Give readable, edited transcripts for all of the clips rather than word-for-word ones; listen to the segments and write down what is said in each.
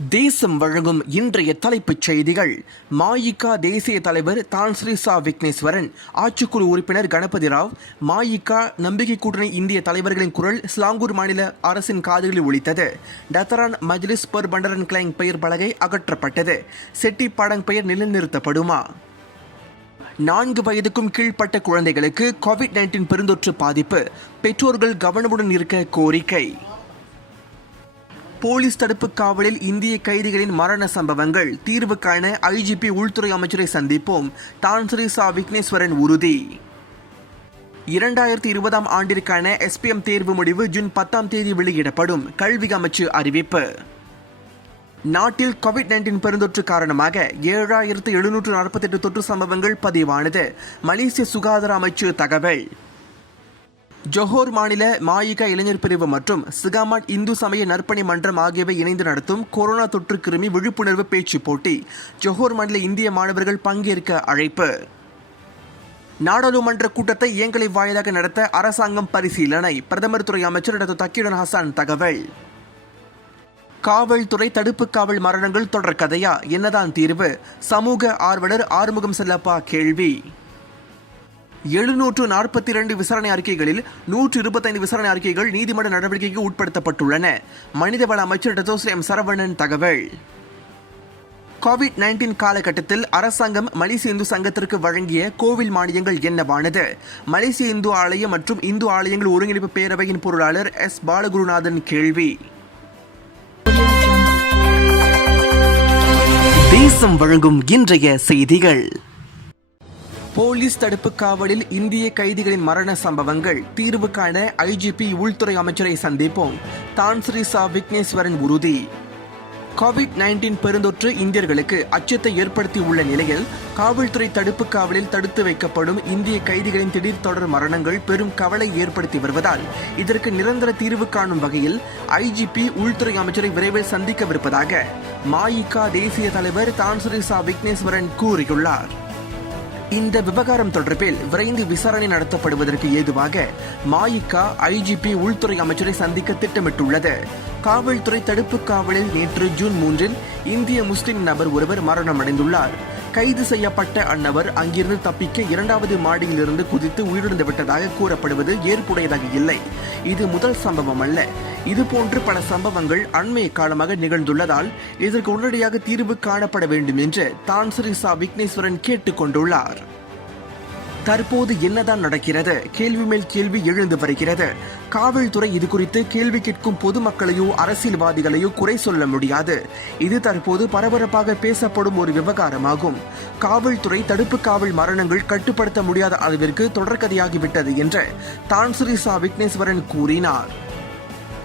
தேசம் வழங்கும் இன்றைய தலைப்புச் செய்திகள். மஇகா தேசிய தலைவர் தான்ஸ்ரீ சா விக்னேஸ்வரன், ஆட்சிக்குழு உறுப்பினர் கணபதி ராவ். மஇகா நம்பிக்கை கூட்டணி இந்திய தலைவர்களின் குரல் ஸ்லாங்கூர் மாநில அரசின் காதுகளில் ஒலித்தது. டத்தரான் மஜ்லிஸ் பர் பண்டரன் கிளைங் பெயர் பலகை அகற்றப்பட்டது. செட்டி பாடங் பெயர் நிலைநிறுத்தப்படுமா? 4 வயதுக்கும் கீழ்ப்பட்ட குழந்தைகளுக்கு கோவிட்-19 பெருந்தொற்று பாதிப்பு, பெற்றோர்கள் கவனமுடன் இருக்க கோரிக்கை. போலீஸ் தடுப்பு காவலில் இந்திய கைதிகளின் மரண சம்பவங்கள் தீர்வு காண ஐஜிபி உள்துறை அமைச்சரை சந்திப்போம், தான்ஸ்ரீ சா விக்னேஸ்வரன் உறுதி. 2020 ஆண்டிற்கான SPM தேர்வு முடிவு ஜூன் 10 வெளியிடப்படும், கல்வி அமைச்சு அறிவிப்பு. நாட்டில் கோவிட்-19 பெருந்தொற்று காரணமாக 7748 தொற்று சம்பவங்கள் பதிவானது, மலேசிய சுகாதார அமைச்சு தகவல். ஜொஹோர் மாநில மஇகா இளைஞர் பிரிவு மற்றும் சிகாமாட் இந்து சமய நற்பணி மன்றம் ஆகியவை இணைந்து நடத்தும் கொரோனா தொற்று கிருமி விழிப்புணர்வு பேச்சு போட்டி. ஜொஹோர் மாநில இந்திய மாணவர்கள் பங்கேற்க அழைப்பு. நாடாளுமன்ற கூட்டத்தை இயங்கலை வாயிலாக நடத்த அரசாங்கம் பரிசீலனை, பிரதமர் துறை அமைச்சர் டாக்டர் தக்கீரன் ஹசான் தகவல். காவல்துறை தடுப்பு காவல் மரணங்கள் தொடர்கதையா, என்னதான் தீர்வு? சமூக ஆர்வலர் ஆறுமுகம் செல்லப்பா கேள்வி. 742 விசாரணை அறிக்கைகளில் 125 விசாரணை அறிக்கைகள் நீதிமன்ற நடவடிக்கைக்கு உட்படுத்தப்பட்டுள்ளன, மனிதவள அமைச்சர் டத்தோஸ்ரீ எம் சரவணன் தகவல். கோவிட்-19 காலகட்டத்தில் அரசாங்கம் மலேசிய இந்து சங்கத்திற்கு வழங்கிய கோவில் மானியங்கள் என்னவானது? மலேசிய இந்து ஆலயம் மற்றும் இந்து ஆலயங்கள் ஒருங்கிணைப்பு பேரவையின் பொருளாளர் எஸ் பாலகுருநாதன் கேள்வி. தேசம் வழங்கும் இன்றைய செய்திகள். போலீஸ் தடுப்பு காவலில் இந்திய கைதிகளின் மரண சம்பவங்கள் தீர்வு காண ஐஜிபி உள்துறை அமைச்சரை சந்திப்போம், தான்ஸ்ரீ சா விக்னேஸ்வரன் உறுதி. கோவிட்-19 பெருந்தொற்று இந்தியர்களுக்கு அச்சத்தை ஏற்படுத்தி உள்ள நிலையில் காவல்துறை தடுப்பு காவலில் தடுத்து வைக்கப்படும் இந்திய கைதிகளின் திடீர் தொடர் மரணங்கள் பெரும் கவலை ஏற்படுத்தி வருவதால் இதற்கு நிரந்தர தீர்வு காணும் வகையில் ஐஜிபி உள்துறை அமைச்சரை விரைவில் சந்திக்கவிருப்பதாக மஇகா தேசிய தலைவர் தான்ஸ்ரீ சா விக்னேஸ்வரன் கூறியுள்ளார். இந்த விவகாரம் தொடர்பில் விரைந்து விசாரணை நடத்தப்படுவதற்கு ஏதுவாக மஇகா ஐஜிபி உள்துறை அமைச்சரை சந்திக்க திட்டமிட்டுள்ளது. காவல்துறை தடுப்பு காவலில் நேற்று ஜூன் 3 இந்திய முஸ்லிம் நபர் ஒருவர் மரணமடைந்துள்ளார். கைது செய்யப்பட்ட அந்நபர் அங்கிருந்து தப்பிக்க 2வது மாடியிலிருந்து குதித்து உயிரிழந்து விட்டதாக கூறப்படுவது ஏற்புடையதாக இல்லை. இது முதல் சம்பவம் அல்ல. இதுபோன்று பல சம்பவங்கள் அண்மைய காலமாக நிகழ்ந்துள்ளதால் இதற்கு உடனடியாக தீர்வு காணப்பட வேண்டும் என்று தான்ஸ்ரீ சா விக்னேஸ்வரன் கேட்டுக் கொண்டுள்ளார். தற்போது என்னதான் நடக்கிறது? கேள்வி மேல் கேள்வி எழுந்து வருகிறது. காவல்துறை இது குறித்து கேள்வி கேட்கும் பொதுமக்களையோ அரசியல்வாதிகளையோ குறை சொல்ல முடியாது. இது தற்போது பரபரப்பாக பேசப்படும் ஒரு விவகாரமாகும். காவல்துறை தடுப்பு காவல் மரணங்கள் கட்டுப்படுத்த முடியாத அளவிற்கு தொடர்கதையாகிவிட்டது என்று தான்ஸ்ரீ சா விக்னேஸ்வரன் கூறினார்.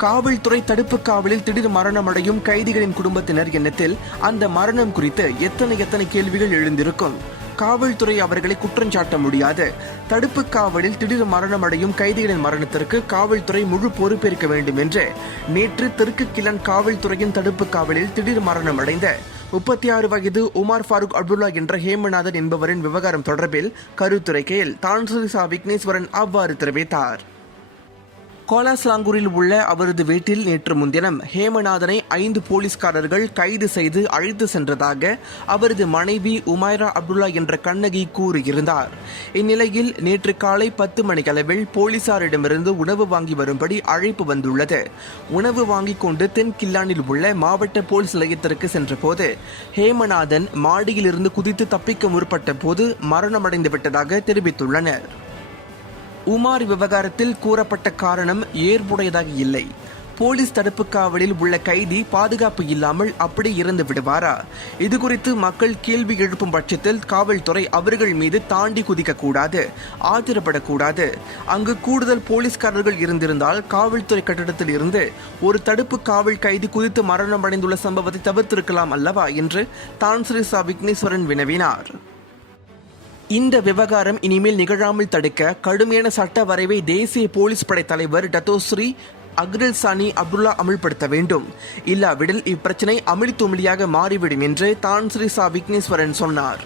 காவல்துறை தடுப்பு காவலில் திடீர் மரணமடையும் கைதிகளின் குடும்பத்தினர் எண்ணத்தில் அந்த மரணம் குறித்து எத்தனை கேள்விகள் எழுந்திருக்கும். காவல்துறை அவர்களை குற்றஞ்சாட்ட முடியாது. தடுப்பு காவலில் திடீர் மரணமடையும் கைதிகளின் மரணத்திற்கு காவல்துறை முழு பொறுப்பேற்க வேண்டும் என்று நேற்று தெற்கு கிளன் காவல்துறையின் தடுப்பு காவலில் திடீர் மரணமடைந்த 36 வயது உமார் ஃபாரூக் அப்துல்லா என்ற ஹேமநாதன் என்பவரின் விவகாரம் தொடர்பில் கருத்துரைக்கையில் தான்ஸ்ரீ சா விக்னேஸ்வரன் அவ்வாறு தெரிவித்தார். கோலாஸ்லாங்கூரில் உள்ள அவரது வீட்டில் நேற்று முன்தினம் ஹேமநாதனை 5 போலீஸ்காரர்கள் கைது செய்து அழைத்து சென்றதாக அவரது மனைவி உமைரா அப்துல்லா என்ற கண்ணகி கூறியிருந்தார். இந்நிலையில் நேற்று காலை 10 மணியளவில் போலீசாரிடமிருந்து உணவு வாங்கி வரும்படி அழைப்பு வந்துள்ளது. உணவு வாங்கிக் கொண்டு தென் கில்லானில் உள்ள மாவட்ட போலீஸ் நிலையத்திற்கு சென்றபோது ஹேமநாதன் மாடியிலிருந்து குதித்து தப்பிக்க முற்பட்ட போது மரணமடைந்து விட்டதாக தெரிவித்துள்ளனர். உமார் விவகாரத்தில் கூறப்பட்ட காரணம் ஏற்புடையதாக இல்லை. போலீஸ் தடுப்பு காவலில் உள்ள கைதி பாதுகாப்பு இல்லாமல் அப்படி இறந்து விடுவாரா? இது குறித்து மக்கள் கேள்வி எழுப்பும் பட்சத்தில் காவல்துறை அவர்கள் மீது தாண்டி குதிக்கக்கூடாது, ஆத்திரப்படக்கூடாது. அங்கு கூடுதல் போலீஸ்காரர்கள் இருந்திருந்தால் காவல்துறை கட்டிடத்தில் இருந்து ஒரு தடுப்பு காவல் கைதி குதித்து மரணமடைந்துள்ள சம்பவத்தை தவிர்த்திருக்கலாம் அல்லவா என்று தான்ஸ்ரீ சா விக்னேஸ்வரன் வினவினார். இந்த விவகாரம் இனிமேல் நிகழாமல் தடுக்க கடுமையான சட்ட வரைவை தேசிய போலீஸ் படை தலைவர் டத்தோஸ்ரீ அக்ரில் சானி அப்துல்லா அமல்படுத்த வேண்டும். இல்லாவிடில் இப்பிரச்சனை அமிழி துமிழியாக மாறிவிடும் என்று தான்ஸ்ரீ சா விக்னேஸ்வரன் சொன்னார்.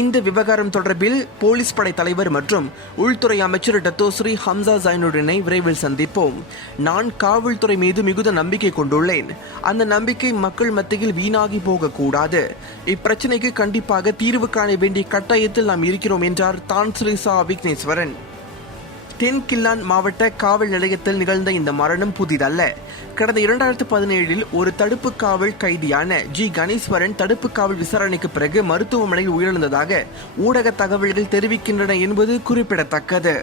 இந்த விவகாரம் தொடர்பில் போலீஸ் படை தலைவர் மற்றும் உள்துறை அமைச்சர் டத்தோஸ்ரீ ஹம்சா ஜைனுடனை விரைவில் சந்திப்போம். நான் காவல்துறை மீது மிகுந்த நம்பிக்கை கொண்டுள்ளேன். அந்த நம்பிக்கை மக்கள் மத்தியில் வீணாகி போகக்கூடாது. இப்பிரச்சனைக்கு கண்டிப்பாக தீர்வு காண வேண்டிய கட்டாயத்தில் நாம் இருக்கிறோம் என்றார் தான்ஸ்ரீ சா விக்னேஸ்வரன். தென்கில்லான் மாவட்ட காவல் நிலையத்தில் நிகழ்ந்த இந்த மரணம் புதிதல்ல. கடந்த 2017 ஒரு தடுப்பு காவல் கைதியான ஜி கணேஸ்வரன் தடுப்பு காவல் விசாரணைக்கு பிறகு மருத்துவமனையில் உயிரிழந்ததாக ஊடக தகவல்கள் தெரிவிக்கின்றன என்பது குறிப்பிடத்தக்கது.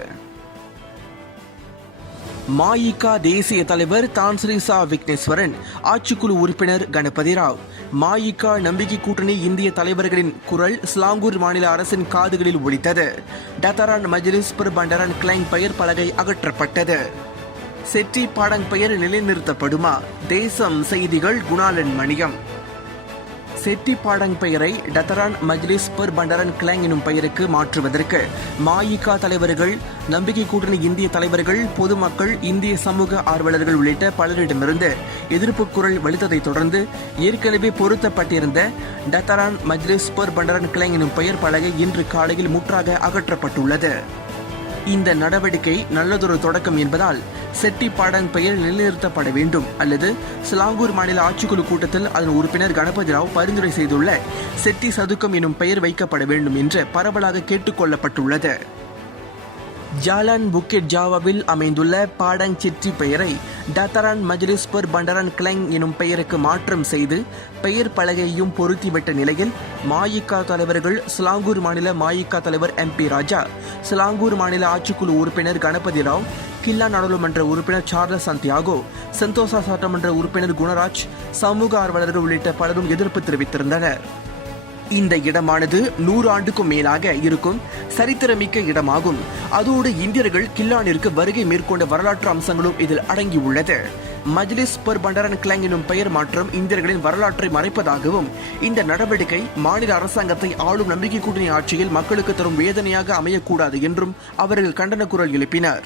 மாயிகா தேசிய தலைவர் தான்ஸ்ரீ சா விக்னேஸ்வரன், ஆட்சிக்குழு உறுப்பினர் கணபதி ராவ். மாயிகா நம்பிக்கை கூட்டணி இந்திய தலைவர்களின் குரல் ஸ்லாங்கூர் மாநில அரசின் காதுகளில் ஒலித்தது. டத்தரான் மஜ்லிஸ் பர் பண்டரான் கிளைங் பெயர் பலகை அகற்றப்பட்டது. செட்டி பாடங் பெயர் நிலைநிறுத்தப்படுமா? தேசம் செய்திகள் குணாலன் மணியம். செட்டி பாடங் பெயரை டத்தரான் மஜ்லிஸ் பர் பண்டரான் கிளைங் எனும் பெயருக்கு மாற்றுவதற்கு மாயிகா தலைவர்கள், நம்பிக்கை கூட்டணி இந்திய தலைவர்கள், பொதுமக்கள், இந்திய சமூக ஆர்வலர்கள் உள்ளிட்ட பலரிடமிருந்து எதிர்ப்பு குரல் வலித்ததை தொடர்ந்து ஏற்கனவே பொருத்தப்பட்டிருந்த டத்தரான் மஜ்லிஸ் பர் பண்டரான் கிளைங் எனும் பெயர் பலகை இன்று காலையில் முற்றாக அகற்றப்பட்டுள்ளது. இந்த நடவடிக்கை நல்லதொரு தொடக்கம் என்பதால் செட்டி பாடங் பெயர் நிலைநிறுத்தப்பட வேண்டும் அல்லது ஸ்லாங்கூர் மாநில ஆட்சிக்குழு கூட்டத்தில் அதன் உறுப்பினர் கணபதி ராவ் பரிந்துரை செய்துள்ள செட்டி சதுக்கம் எனும் பெயர் வைக்கப்பட வேண்டும் என்று பரவலாக கேட்டுக் கொள்ளப்பட்டுள்ளது. ஜாலான் புக்கெட் ஜாவாவில் அமைந்துள்ள பாடங் செட்டி பெயரை டத்தரான் மஜ்லிஸ் பர் பண்டரான் கிளைங் எனும் பெயருக்கு மாற்றம் செய்து பெயர் பலகையையும் பொருத்திவிட்ட நிலையில் மாயிகா தலைவர்கள், ஸ்லாங்கூர் மாநில மாயிகா தலைவர் MP ராஜா, ஸ்லாங்கூர் மாநில ஆட்சிக்குழு உறுப்பினர் கணபதி ராவ், கில்லா நாடாளுமன்ற உறுப்பினர் சார்லஸ் சந்தியாகோ, செந்தோசா சட்டமன்ற உறுப்பினர் குணராஜ், சமூக ஆர்வலர்கள் உள்ளிட்ட பலரும் எதிர்ப்பு தெரிவித்திருந்தனர். இந்த இடமானது 100 ஆண்டுக்கும் மேலாக இருக்கும் சரித்திரமிக்க இடமாகும். அதோடு இந்தியர்கள் கில்லானிற்கு வருகை மேற்கொண்ட வரலாற்று அம்சங்களும் இதில் அடங்கியுள்ளது. மஜ்லிஸ் பர் பண்டரான் கிளைங் எனும் பெயர் மாற்றம் இந்தியர்களின் வரலாற்றை மறைப்பதாகவும், இந்த நடவடிக்கை மாநில அரசாங்கத்தை ஆளும் நம்பிக்கை கூட்டணி ஆட்சியில் மக்களுக்கு தரும் வேதனையாக அமையக்கூடாது என்றும் அவர்கள் கண்டன குரல் எழுப்பினர்.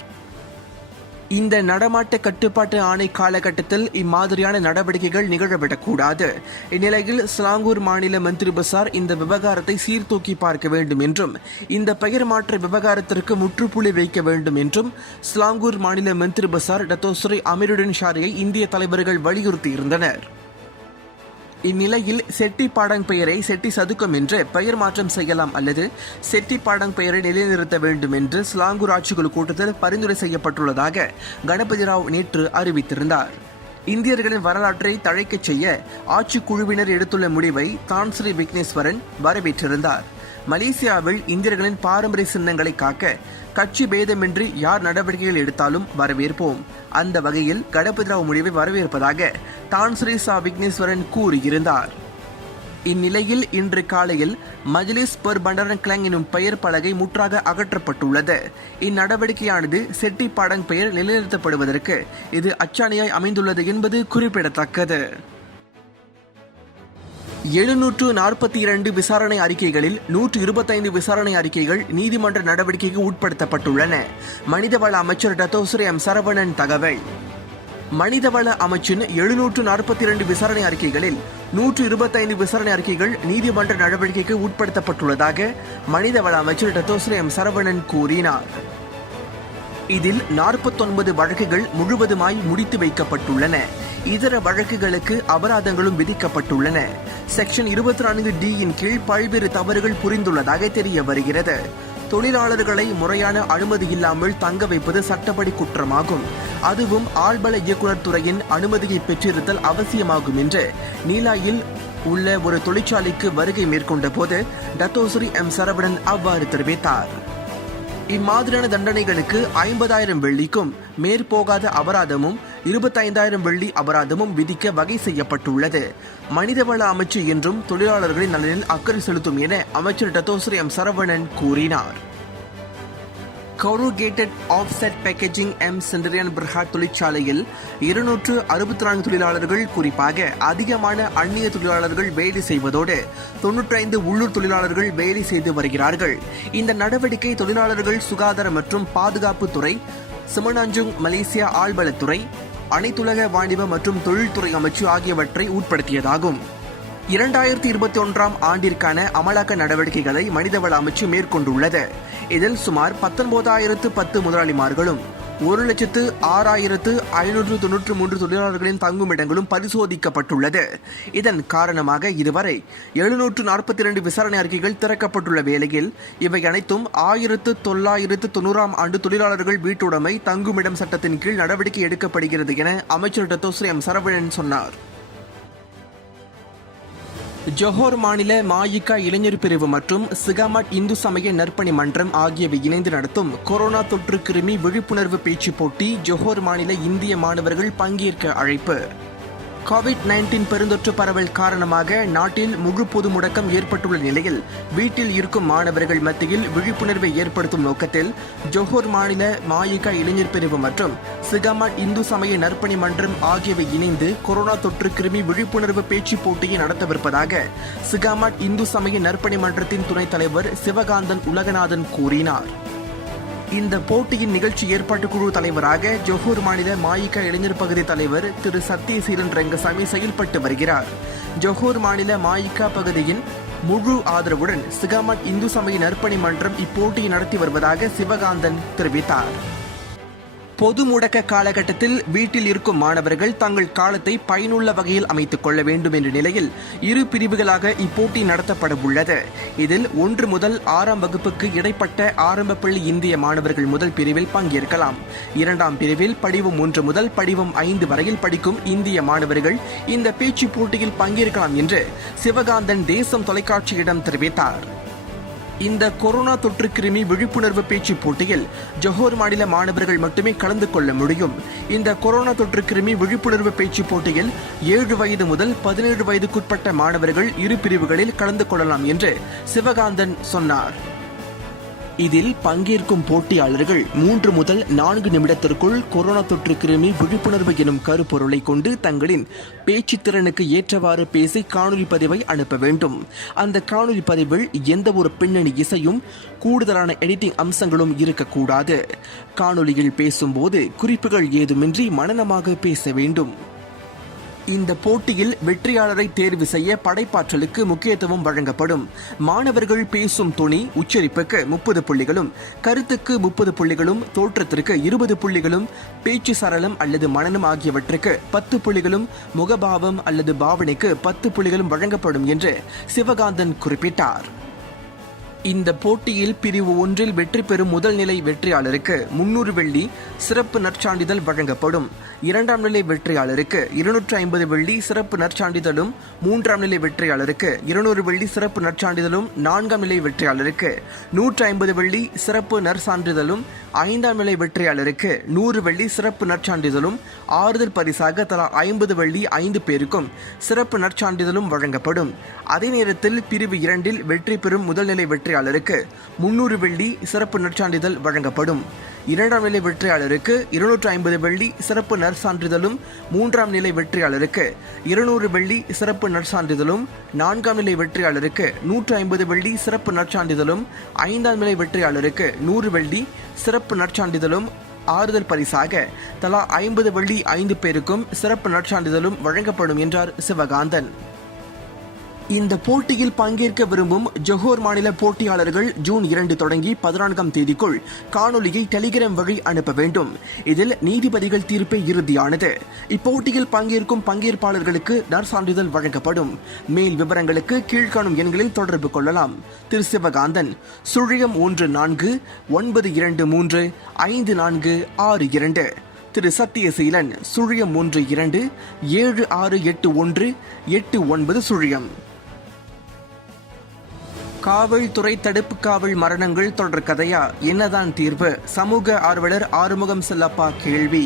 இந்த நடமாட்ட கட்டுப்பாட்டு ஆணை காலகட்டத்தில் இம்மாதிரியான நடவடிக்கைகள் நிகழவிடக்கூடாது. இந்நிலையில் ஸ்லாங்கூர் மாநில மந்திரி பசார் இந்த விவகாரத்தை சீர்தூக்கி பார்க்க வேண்டும் என்றும், இந்த பெயர் மாற்ற விவகாரத்திற்கு முற்றுப்புள்ளி வைக்க வேண்டும் என்றும் ஸ்லாங்கூர் மாநில மந்திரி பசார் டத்தோஸ்ரீ அமீருடன் ஷாரியை இந்திய தலைவர்கள் வலியுறுத்தியிருந்தனர். இந்நிலையில் செட்டி பாடங் பெயரை செட்டி சதுக்கம் என்று பெயர் மாற்றம் செய்யலாம் அல்லது செட்டி பாடங் பெயரை நிலைநிறுத்த வேண்டும் என்று ஸ்லாங்கூர் ஆட்சிக்குழு கூட்டத்தில் பரிந்துரை செய்யப்பட்டுள்ளதாக கணபதி ராவ் நேற்று அறிவித்திருந்தார். இந்தியர்களின் வரலாற்றை தழைக்கச் செய்ய ஆட்சிக்குழுவினர் எடுத்துள்ள முடிவை தான்ஸ்ரீ விக்னேஸ்வரன் வரவேற்றிருந்தார். மலேசியாவில் இந்தியர்களின் பாரம்பரிய சின்னங்களை காக்க கட்சி பேதமின்றி யார் நடவடிக்கைகள் எடுத்தாலும் வரவேற்போம். அந்த வகையில் கணபதி ராவ் முடிவை வரவேற்பதாக தான்ஸ்ரீ சா விக்னேஸ்வரன் கூறியிருந்தார். இந்நிலையில் இன்று காலையில் மஜ்லிஸ் பர் பண்டரான் கிளைங் எனும் பெயர் பலகை முற்றாக அகற்றப்பட்டுள்ளது. இந்நடவடிக்கையானது செட்டி பாடங் பெயர் நிலைநிறுத்தப்படுவதற்கு இது அச்சாணியாய் அமைந்துள்ளது என்பது குறிப்பிடத்தக்கது. 742 விசாரணை அறிக்கைகளில் 125 விசாரணை அறிக்கைகள் நீதிமன்ற நடவடிக்கைக்கு உட்படுத்தப்பட்டுள்ளன. மனிதவள அமைச்சர் டத்தோஸ்ரீ சரவணன் தகவல். மனிதவள அமைச்சின் 742 விசாரணை அறிக்கைகளில் 125 விசாரணை அறிக்கைகள் நீதிமன்ற நடவடிக்கைக்கு உட்படுத்தப்பட்டுள்ளதாக மனிதவள அமைச்சர் டத்தோஸ்ரீ சரவணன் கூறினார். இதில் 49 வழக்குகள் முழுவதுமாய் முடித்து வைக்கப்பட்டுள்ளன. இதர வழக்குகளுக்கு அபராதங்களும் விதிக்கப்பட்டுள்ளன. செக்ஷன் 24D இன் கீழ் பல்வேறு தவறுகள் புரிந்துள்ளதாக தெரிய வருகிறது. தொழிலாளர்களை முறையான அனுமதி இல்லாமல் தங்க வைப்பது சட்டப்படி குற்றமாகும். அதுவும் ஆள்பல இயக்குநர் துறையின் அனுமதியை பெற்றிருத்தல் அவசியமாகும் என்று நீலாயில் உள்ள ஒரு தொழிற்சாலைக்கு வருகை மேற்கொண்ட போது டத்தோஸ்ரீ சரவணன் அவ்வாறு தெரிவித்தார். இம்மாதிரியான தண்டனைகளுக்கு 50,000 வெள்ளிக்கும் மேற்போகாத அபராதமும் 25,000 வெள்ளி அபராதமும் விதிக்க வகை செய்யப்பட்டுள்ளது. மனிதவள அமைச்சு என்றும் தொழிலாளர்களின் நலனில் அக்கறை செலுத்தும் என அமைச்சர் டத்தோஸ்ரீ சரவணன் கூறினார். corrugated offset packaging சென்டரியான் பிரஹாட் தொழிற்சாலையில் 264 தொழிலாளர்கள், குறிப்பாக அதிகமான அந்நிய தொழிலாளர்கள் வேலை செய்வதோடு 95 உள்ளூர் தொழிலாளர்கள் வேலை செய்து வருகிறார்கள். இந்த நடவடிக்கை தொழிலாளர்கள் சுகாதார மற்றும் பாதுகாப்பு துறை, சிமனாஞ்சுங் மலேசியா ஆள்பலத்துறை, அனைத்துலக வாணிப மற்றும் தொழில்துறை அமைச்சு ஆகியவற்றை உட்படுத்தியதாகும். 2021 ஆண்டிற்கான அமலாக்க நடவடிக்கைகளை மனிதவள அமைச்சு மேற்கொண்டுள்ளது. இதில் சுமார் 19,010 முதலாளிமார்களும் 1,06,593 தொழிலாளர்களின் தங்குமிடங்களும் பரிசோதிக்கப்பட்டுள்ளது. இதன் காரணமாக இதுவரை 742 விசாரணை அறிக்கைகள் திறக்கப்பட்டுள்ள வேளையில் இவை அனைத்தும் 1990 ஆண்டு தொழிலாளர்கள் வீட்டுடைமை தங்குமிடம் சட்டத்தின் கீழ் நடவடிக்கை எடுக்கப்படுகிறது என அமைச்சர் டத்தோஸ்ரீ எம் சரவணன் சொன்னார். ஜொஹோர் மாநில மாயிகா இளைஞர் பிரிவு மற்றும் சிகாமட் இந்து சமய நற்பணி மன்றம் ஆகியவை இணைந்து நடத்தும் கொரோனா தொற்று கிருமி விழிப்புணர்வு பேச்சு போட்டி ஜொஹோர் மாநில இந்திய மாணவர்கள் பங்கேற்க அழைப்பு. கோவிட்-19 பெருந்தொற்று பரவல் காரணமாக நாட்டில் முழு பொது முடக்கம் ஏற்பட்டுள்ள நிலையில் வீட்டில் இருக்கும் மாணவர்கள் மத்தியில் விழிப்புணர்வை ஏற்படுத்தும் நோக்கத்தில் ஜொஹோர் மாநில மாயிகா இளைஞர் பிரிவு மற்றும் சிகாமட் இந்து சமய நற்பணி மன்றம் ஆகியவை இணைந்து கொரோனா தொற்று கிருமி விழிப்புணர்வு பேச்சு போட்டியை நடத்தவிருப்பதாக சிகாமட் இந்து சமய நற்பணி மன்றத்தின் துணைத் தலைவர் சிவகாந்தன் உலகநாதன் கூறினார். இந்த போட்டியின் நிகழ்ச்சி ஏற்பாட்டு குழு தலைவராக ஜொஹூர் மாநில மாயிகா இளைஞர் பகுதி தலைவர் திரு சத்யசீலன் ரங்கசாமி செயல்பட்டு வருகிறார். ஜொஹூர் மாநில மாயிகா பகுதியின் முழு ஆதரவுடன் சிகாமட் இந்து சமய நற்பணி மன்றம் இப்போட்டியை நடத்தி வருவதாக சிவகாந்தன் தெரிவித்தார். பொது முடக்க காலகட்டத்தில் வீட்டில் இருக்கும் மாணவர்கள் தங்கள் காலத்தை பயனுள்ள வகையில் அமைத்துக் கொள்ள வேண்டும் என்ற நிலையில் இரு பிரிவுகளாக இப்போட்டி நடத்தப்பட உள்ளது. இதில் 1 முதல் 6ஆம் வகுப்புக்கு இடைப்பட்ட ஆரம்ப பள்ளி இந்திய மாணவர்கள் முதல் பிரிவில் பங்கேற்கலாம். 2ஆம் பிரிவில் படிவம் 1 முதல் படிவம் 5 வரையில் படிக்கும் இந்திய மாணவர்கள் இந்த பேச்சு போட்டியில் பங்கேற்கலாம் என்று சிவகாந்தன் தேசம் தொலைக்காட்சியிடம் தெரிவித்தார். இந்த கொரோனா தொற்று கிருமி விழிப்புணர்வு பேச்சு போட்டியில் ஜொஹோர் மாநில மாணவர்கள் மட்டுமே கலந்து கொள்ள முடியும். இந்த கொரோனா தொற்று கிருமி விழிப்புணர்வு பேச்சு போட்டியில் 7 வயது முதல் 17 வயதுக்குட்பட்ட மாணவர்கள் இரு பிரிவுகளில் கலந்து கொள்ளலாம் என்று சிவகாந்தன் சொன்னார். இதில் பங்கேற்கும் போட்டியாளர்கள் 3 முதல் 4 நிமிடத்திற்குள் கொரோனா தொற்று கிருமி விழிப்புணர்வு எனும் கருப்பொருளை கொண்டு தங்களின் பேச்சு திறனுக்கு ஏற்றவாறு பேசி காணொலி பதிவை அனுப்ப வேண்டும். அந்த காணொலி பதிவில் எந்த ஒரு பின்னணி இசையும் கூடுதலான எடிட்டிங் அம்சங்களும் இருக்கக்கூடாது. காணொலியில் பேசும்போது குறிப்புகள் ஏதுமின்றி மனனமாக பேச வேண்டும். இந்த போட்டியில் வெற்றியாளரை தேர்வு செய்ய படைப்பாற்றலுக்கு முக்கியத்துவம் வழங்கப்படும். மாணவர்கள் பேசும் துணி உச்சரிப்புக்கு 30 புள்ளிகளும், கருத்துக்கு 30 புள்ளிகளும், தோற்றத்திற்கு 20 புள்ளிகளும், பேச்சு சரளம் அல்லது மனனம் ஆகியவற்றுக்கு 10 புள்ளிகளும், முகபாவம் அல்லது பாவனைக்கு 10 புள்ளிகளும் வழங்கப்படும் என்று சிவகாந்தன் குறிப்பிட்டார். இந்த போட்டியில் பிரிவு 1இல் வெற்றி பெறும் முதல் நிலை வெற்றியாளருக்கு 300 வெள்ளி சிறப்பு நற்சான்றிதழ் வழங்கப்படும். 2ஆம் நிலை வெற்றியாளருக்கு 250 வெள்ளி சிறப்பு நற்சான்றிதழும், 3ஆம் நிலை வெற்றியாளருக்கு 200 வெள்ளி சிறப்பு நற்சான்றிதழும், 4ஆம் நிலை வெற்றியாளருக்கு 150 வெள்ளி சிறப்பு நற்சான்றிதழும், 5ஆம் நிலை வெற்றியாளருக்கு 100 வெள்ளி சிறப்பு நற்சான்றிதழும், ஆறுதல் பரிசாக தலா 50 வெள்ளி 5 பேருக்கும் சிறப்பு நற்சான்றிதழும் வழங்கப்படும். அதே நேரத்தில் பிரிவு 2இல் வெற்றி பெறும் முதல்நிலை வெற்றியாளருக்கு 300 வெள்ளி சிறப்பு நற்சான்றிதழ் வழங்கப்படும். 2ஆம் நிலை வெற்றியாளருக்கு 250 வெள்ளி சிறப்பு நற்சான்றிதழும், 3ஆம் நிலை வெற்றியாளருக்கு 200 வெள்ளி சிறப்பு நற்சான்றிதழும், 4ஆம் நிலை வெற்றியாளருக்கு 150 வெள்ளி சிறப்பு நற்சான்றிதழும், 5ஆம் நிலை வெற்றியாளருக்கு 100 வெள்ளி சிறப்பு நற்சான்றிதழும், ஆறுதல் பரிசாக தலா 50 வெள்ளி 5 பேருக்கும் சிறப்பு நற்சான்றிதழும் வழங்கப்படும் என்றார் சிவகாந்தன். இந்த போட்டியில் பங்கேற்க விரும்பும் ஜொஹோர் மாநில போட்டியாளர்கள் ஜூன் 2 தொடங்கி 14ஆம் தேதிக்குள் காணொலியை டெலிகிராம் வழி அனுப்ப வேண்டும். இதில் நீதிபதிகள் தீர்ப்பே இறுதியானது. இப்போட்டியில் பங்கேற்கும் பங்கேற்பாளர்களுக்கு நற்சான்றிதழ் வழங்கப்படும். மேல் விவரங்களுக்கு கீழ்காணும் எண்களில் தொடர்பு கொள்ளலாம். திரு சிவகாந்தன் 014 923 5462. திரு சத்யசீலன் 012 7681 89. காவல்துறை தடுப்பு காவல் மரணங்கள் தொடர்கதையா, என்னதான் தீர்வு? சமூக ஆர்வலர் ஆறுமுகம் செல்லப்பா கேள்வி.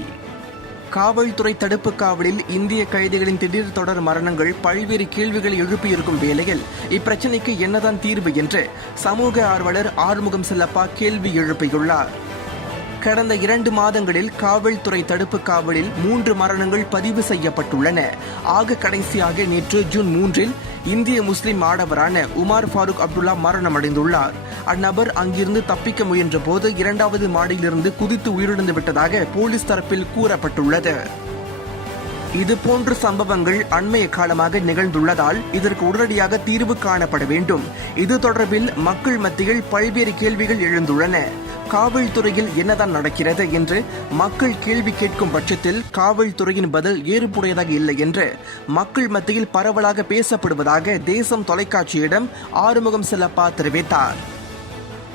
காவல்துறை தடுப்பு காவலில் இந்திய கைதிகளின் திடீர் தொடர் மரணங்கள் பல்வேறு கேள்விகளை எழுப்பியிருக்கும் வேளையில் இப்பிரச்சினைக்கு என்னதான் தீர்வு என்று சமூக ஆர்வலர் ஆறுமுகம் செல்லப்பா கேள்வி எழுப்பியுள்ளார். கடந்த 2 மாதங்களில் காவல்துறை தடுப்பு காவலில் 3 மரணங்கள் பதிவு செய்யப்பட்டுள்ளன. ஆக கடைசியாக நேற்று ஜூன் 3இல் இந்திய முஸ்லிம் ஆடவரான உமார் ஃபாரூக் அப்துல்லா மரணமடைந்துள்ளார். அந்நபர் அங்கிருந்து தப்பிக்க முயன்ற போது 2வது மாடியிலிருந்து குதித்து உயிரிழந்து விட்டதாக போலீஸ் தரப்பில் கூறப்பட்டுள்ளது. இதுபோன்ற சம்பவங்கள் அண்மைய காலமாக நிகழ்ந்துள்ளதால் இதற்கு உடனடியாக தீர்வு காணப்பட வேண்டும். இது தொடர்பில் மக்கள் மத்தியில் பல்வேறு கேள்விகள் எழுந்துள்ளன. காவல்துறையில் என்னதான் நடக்கிறது என்று மக்கள் கேள்வி கேட்கும் பட்சத்தில் காவல்துறையின் பதில் ஏற்புடையதாக இல்லை என்று மக்கள் மத்தியில் பரவலாக பேசப்படுவதாக தேசம் தொலைக்காட்சியிடம் ஆறுமுகம் செல்லப்பா தெரிவித்தார்.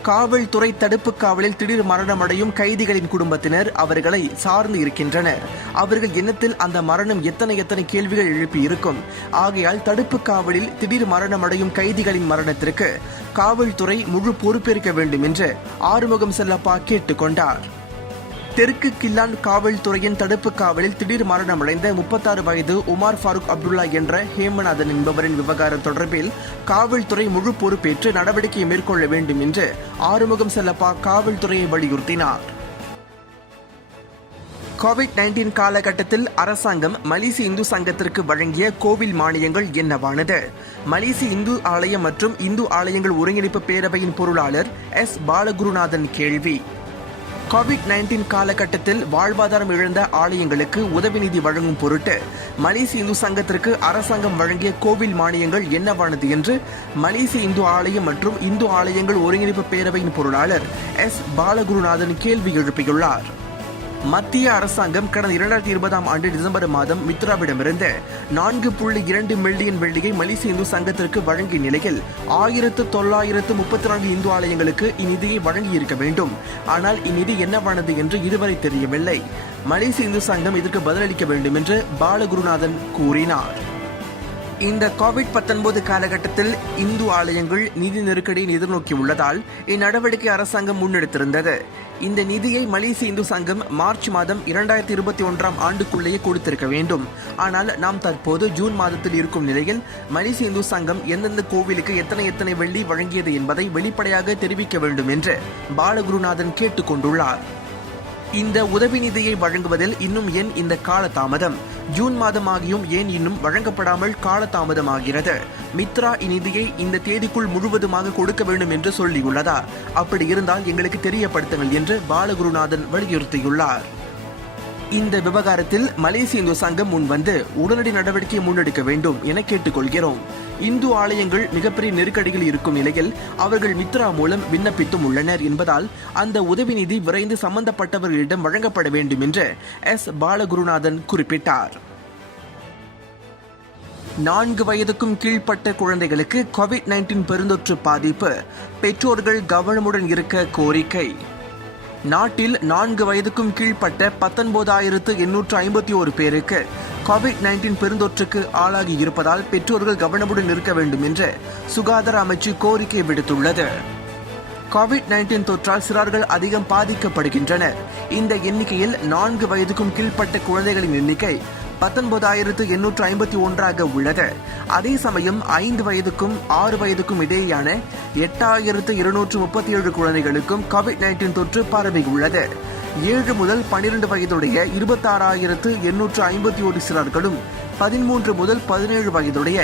காவல்துறை தடுப்பு காவலில் திடீர் மரணமடையும் கைதிகளின் குடும்பத்தினர் அவர்களை சார்ந்து இருக்கின்றனர். அவர்கள் எண்ணத்தில் அந்த மரணம் எத்தனை கேள்விகள் எழுப்பி இருக்கும். ஆகையால் தடுப்பு காவலில் திடீர் மரணமடையும் கைதிகளின் மரணத்திற்கு காவல்துறை முழு பொறுப்பேற்க வேண்டும் என்று ஆறுமுகம் செல்லப்பா கேட்டுக்கொண்டார். தெற்கு கில்லான் காவல்துறையின் தடுப்பு காவலில் திடீர் மரணமடைந்த 36 வயது உமார் ஃபாரூக் அப்துல்லா என்ற ஹேமநாதன் என்பவரின் விவகாரம் தொடர்பில் காவல்துறை முழு பொறுப்பேற்று நடவடிக்கை மேற்கொள்ள வேண்டும் என்று ஆறுமுகம் செல்லப்பா காவல்துறையை வலியுறுத்தினார். கோவிட்-19 காலகட்டத்தில் அரசாங்கம் மலேசிய இந்து சங்கத்திற்கு வழங்கிய கோவில் மானியங்கள் என்னவானது? மலேசிய இந்து ஆலயம் மற்றும் இந்து ஆலயங்கள் ஒருங்கிணைப்பு பேரவையின் பொருளாளர் எஸ் பாலகுருநாதன் கேள்வி. கோவிட்-19 காலகட்டத்தில் வாழ்வாதாரம் இழந்த ஆலயங்களுக்கு உதவி நிதி வழங்கும் பொருட்டு மலேசிய இந்து சங்கத்திற்கு அரசாங்கம் வழங்கிய கோவில் மானியங்கள் என்னவானது என்று மலேசிய இந்து ஆலயம் மற்றும் இந்து ஆலயங்கள் ஒருங்கிணைப்பு பேரவையின் பொருளாளர் எஸ் பாலகுருநாதன் கேள்வி எழுப்பியுள்ளார். மத்திய அரசாங்கம் கடந்த 2020 ஆண்டு டிசம்பர் மாதம் மித்ராவிடமிருந்து 4.2 மில்லியன் வெள்ளியை மலேசிய இந்து சங்கத்திற்கு வழங்கிய நிலையில் 1934 இந்து ஆலயங்களுக்கு இந்நிதியை வழங்கியிருக்க வேண்டும். ஆனால் இந்நிதி என்னவானது என்று இதுவரை தெரியவில்லை. மலேசிய இந்து சங்கம் இதற்கு பதிலளிக்க வேண்டும் என்று பாலகுருநாதன் கூறினார். இந்த கோவிட்-19 காலகட்டத்தில் இந்து ஆலயங்கள் நிதி நெருக்கடியை எதிர்நோக்கியுள்ளதால் இந்நடவடிக்கை அரசாங்கம் முன்னெடுத்திருந்தது. இந்த நிதியை மலேசிய இந்து சங்கம் மார்ச் மாதம் 2021 ஆண்டுக்குள்ளேயே கொடுத்திருக்க வேண்டும். ஆனால் நாம் தற்போது ஜூன் மாதத்தில் இருக்கும் நிலையில் மலேசிய இந்து சங்கம் எந்தெந்த கோவிலுக்கு எத்தனை வெள்ளி வழங்கியது என்பதை வெளிப்படையாக தெரிவிக்க வேண்டும் என்று பாலகுருநாதன் கேட்டுக்கொண்டுள்ளார். இந்த உதவி நிதியை வழங்குவதில் இன்னும் ஏன் இந்த காலதாமதம்? ஜூன் மாதமாகியும் ஏன் இன்னும் வழங்கப்படாமல் காலதாமதமாகிறது? மித்ரா இந்நிதியை இந்த தேதிக்குள் முழுவதுமாக கொடுக்க வேண்டும் என்று சொல்லியுள்ளதா? அப்படி இருந்தால் எங்களுக்கு தெரியப்படுத்துங்கள் என்று பாலகுருநாதன் வலியுறுத்தியுள்ளார். இந்த விவகாரத்தில் மலேசிய இந்து சங்கம் முன்வந்து உடனடி நடவடிக்கை முன்னெடுக்க வேண்டும் என கேட்டுக்கொள்கிறோம். இந்து ஆலயங்கள் மிகப்பெரிய நெருக்கடியில் இருக்கும் நிலையில் அவர்கள் மித்ரா மூலம் விண்ணப்பித்தும் உள்ளனர் என்பதால் அந்த உதவி நிதி விரைந்து சம்பந்தப்பட்டவர்களிடம் வழங்கப்பட வேண்டும் என்று எஸ் பாலகுருநாதன் குறிப்பிட்டார். 4 வயதுக்கும் கீழ்ப்பட்ட குழந்தைகளுக்கு கோவிட்-19 பெருந்தொற்று பாதிப்பு, பெற்றோர்கள் கவனமுடன் இருக்க கோரிக்கை. நாட்டில் 4 வயதுக்கும் கீழ்ப்பட்ட 19,851 பேருக்கு கோவிட்-19 பெருந்தொற்றுக்கு ஆளாகி இருப்பதால் பெற்றோர்கள் கவனமுடன் இருக்க வேண்டும் என்று சுகாதார அமைச்சு கோரிக்கை விடுத்துள்ளது. கோவிட்-19 தொற்றால் சிறார்கள் அதிகம் பாதிக்கப்படுகின்றனர். இந்த எண்ணிக்கையில் 4 வயதுக்கும் கீழ்ப்பட்ட குழந்தைகளின் எண்ணிக்கை 19,851 உள்ளது. அதே சமயம் 5 வயதுக்கும் 6 வயதுக்கும் இடையேயான 8,237 குழந்தைகளுக்கும் கோவிட்-19 தொற்று பரவியுள்ளது. 7 முதல் 12 வயதுடைய 26,851 சிறார்களும் 13 முதல் 17 வயதுடைய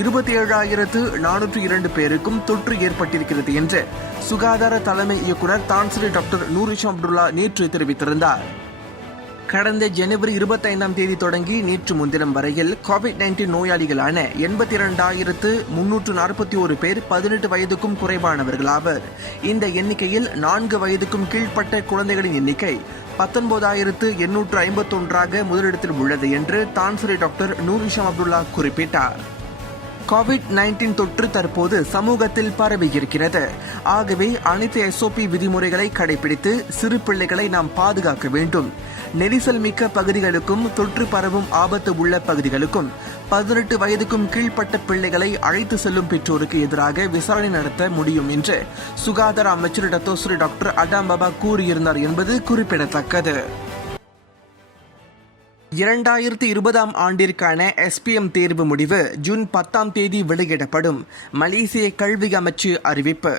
27,402 பேருக்கும் தொற்று ஏற்பட்டிருக்கிறது என்று சுகாதார தலைமை இயக்குனர் தான்ஸ்ரீ டாக்டர் நூரிஷா அப்துல்லா நேற்று தெரிவித்திருந்தார். கடந்த ஜனவரி 25 தேதி தொடங்கி நேற்று முன்தினம் வரையில் கோவிட்-19 நோயாளிகளான 82,341 பேர் 18 வயதுக்கும் குறைவானவர்களாவர். இந்த எண்ணிக்கையில் 4 வயதுக்கும் கீழ்ப்பட்ட குழந்தைகளின் எண்ணிக்கை 19,851 முதலிடத்தில் உள்ளது என்று தான்ஸ்ரீ டாக்டர் நூரிஷா அப்துல்லா குறிப்பிட்டார். கோவிட்-19 தொற்று தற்போது சமூகத்தில் பரவியிருக்கிறது. ஆகவே அனைத்து SOP விதிமுறைகளை கடைபிடித்து சிறு பிள்ளைகளை நாம் பாதுகாக்க வேண்டும். நெரிசல் மிக்க பகுதிகளுக்கும் தொற்று பரவும் ஆபத்து உள்ள பகுதிகளுக்கும் 18 வயதுக்கும் கீழ்ப்பட்ட பிள்ளைகளை அழைத்து செல்லும் பெற்றோருக்கு எதிராக விசாரணை நடத்த முடியும் என்று சுகாதார அமைச்சர் டத்தோஸ்ரீ டாக்டர் அடாம் பாபா கூறியிருந்தார் என்பது குறிப்பிடத்தக்கது. 2020 ஆண்டிற்கான SPM தேர்வு முடிவு ஜூன் 10 தேதி வெளியிடப்படும். மலேசிய கல்வி அமைச்சு அறிவிப்பு.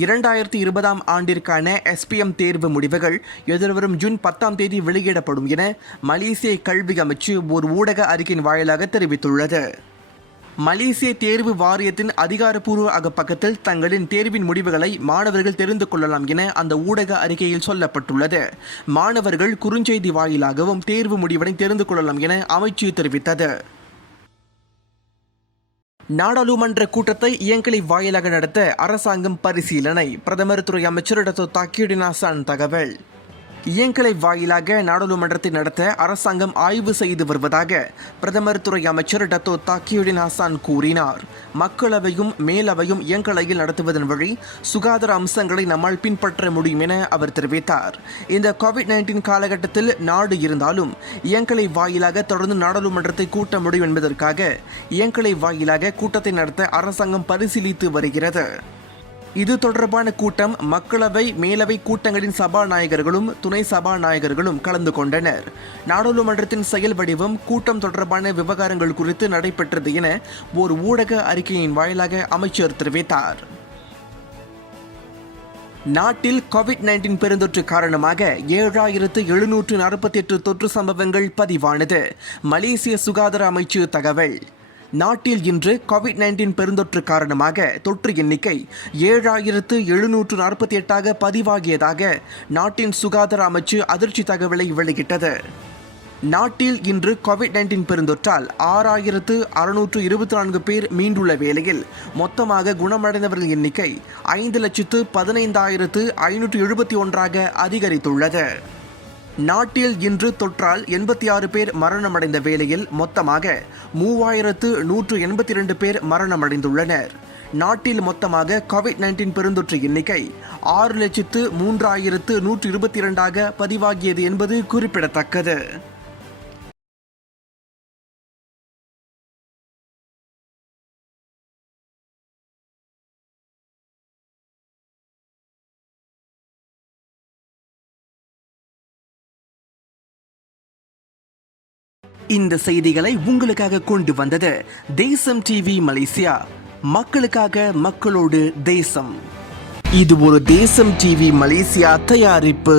2020 ஆண்டிற்கான SPM தேர்வு முடிவுகள் எதிர்வரும் ஜூன் 10 தேதி வெளியிடப்படும் என மலேசிய கல்வி அமைச்சு ஒரு ஊடக அறிக்கையின் வாயிலாக தெரிவித்துள்ளது. மலேசிய தேர்வு வாரியத்தின் அதிகாரப்பூர்வ அகப்பக்கத்தில் தங்களின் தேர்வின் முடிவுகளை மாணவர்கள் தெரிந்து கொள்ளலாம் என அந்த ஊடக அறிக்கையில் சொல்லப்பட்டுள்ளது. மாணவர்கள் குறுஞ்செய்தி வாயிலாகவும் தேர்வு முடிவினை தெரிந்து கொள்ளலாம் என அமைச்சு தெரிவித்தது. நாடாளுமன்ற கூட்டத்தை இயங்கலை வாயிலாக நடத்த அரசாங்கம் பரிசீலனை. பிரதமர் துறை அமைச்சர் டாக்டர் தாக்கியுடின் ஹசான் தகவல். இயங்கலை வாயிலாக நாடாளுமன்றத்தை நடத்த அரசாங்கம் ஆய்வு செய்து வருவதாக பிரதமர் துறை அமைச்சர் டாக்டர் தாக்கியுடின் ஹசான் கூறினார். மக்களவையும் மேலவையும் இயங்கலையில் நடத்துவதன் வழி சுகாதார அம்சங்களை நம்மால் பின்பற்ற முடியும் என அவர் தெரிவித்தார். இந்த கோவிட்-19 காலகட்டத்தில் நாடு இருந்தாலும் இயங்கலை வாயிலாக தொடர்ந்து நாடாளுமன்றத்தை கூட்ட முடியும் என்பதற்காக இயங்கலை வாயிலாக கூட்டத்தை நடத்த அரசாங்கம் பரிசீலித்து வருகிறது. இது தொடர்பான கூட்டம் மக்களவை மேலவை கூட்டங்களின் சபாநாயகர்களும் துணை சபாநாயகர்களும் கலந்து கொண்டனர். நாடாளுமன்றத்தின் செயல் வடிவம் கூட்டம் தொடர்பான விவகாரங்கள் குறித்து நடைபெற்றது என ஒரு ஊடக அறிக்கையின் வாயிலாக அமைச்சர் தெரிவித்தார். நாட்டில் கோவிட்-19 பெருந்தொற்று காரணமாக 7748 தொற்று சம்பவங்கள் பதிவானது. மலேசிய சுகாதார அமைச்சு தகவல். நாட்டில் இன்று கோவிட்-19 பெருந்தொற்று காரணமாக தொற்று எண்ணிக்கை 7748 பதிவாகியதாக நாட்டின் சுகாதார அமைச்சு அதிர்ச்சி தகவலை வெளியிட்டது. நாட்டில் இன்று கோவிட்-19 பெருந்தொற்றால் 6624 பேர் மீண்டுள்ள வேளையில் மொத்தமாக குணமடைந்தவர்கள் எண்ணிக்கை 5,15,571 அதிகரித்துள்ளது. நாட்டில் இன்று தொற்றால் 86 பேர் மரணமடைந்த வேளையில் மொத்தமாக 3182 பேர் மரணமடைந்துள்ளனர். நாட்டில் மொத்தமாக கோவிட்-19 பெருந்தொற்று எண்ணிக்கை 6,03,122 பதிவாகியது என்பது குறிப்பிடத்தக்கது. இந்த செய்திகளை உங்களுக்காக கொண்டு வந்தது தேசம் டிவி மலேசியா. மக்களுக்காக, மக்களோடு தேசம். இது ஒரு தேசம் டிவி மலேசியா தயாரிப்பு.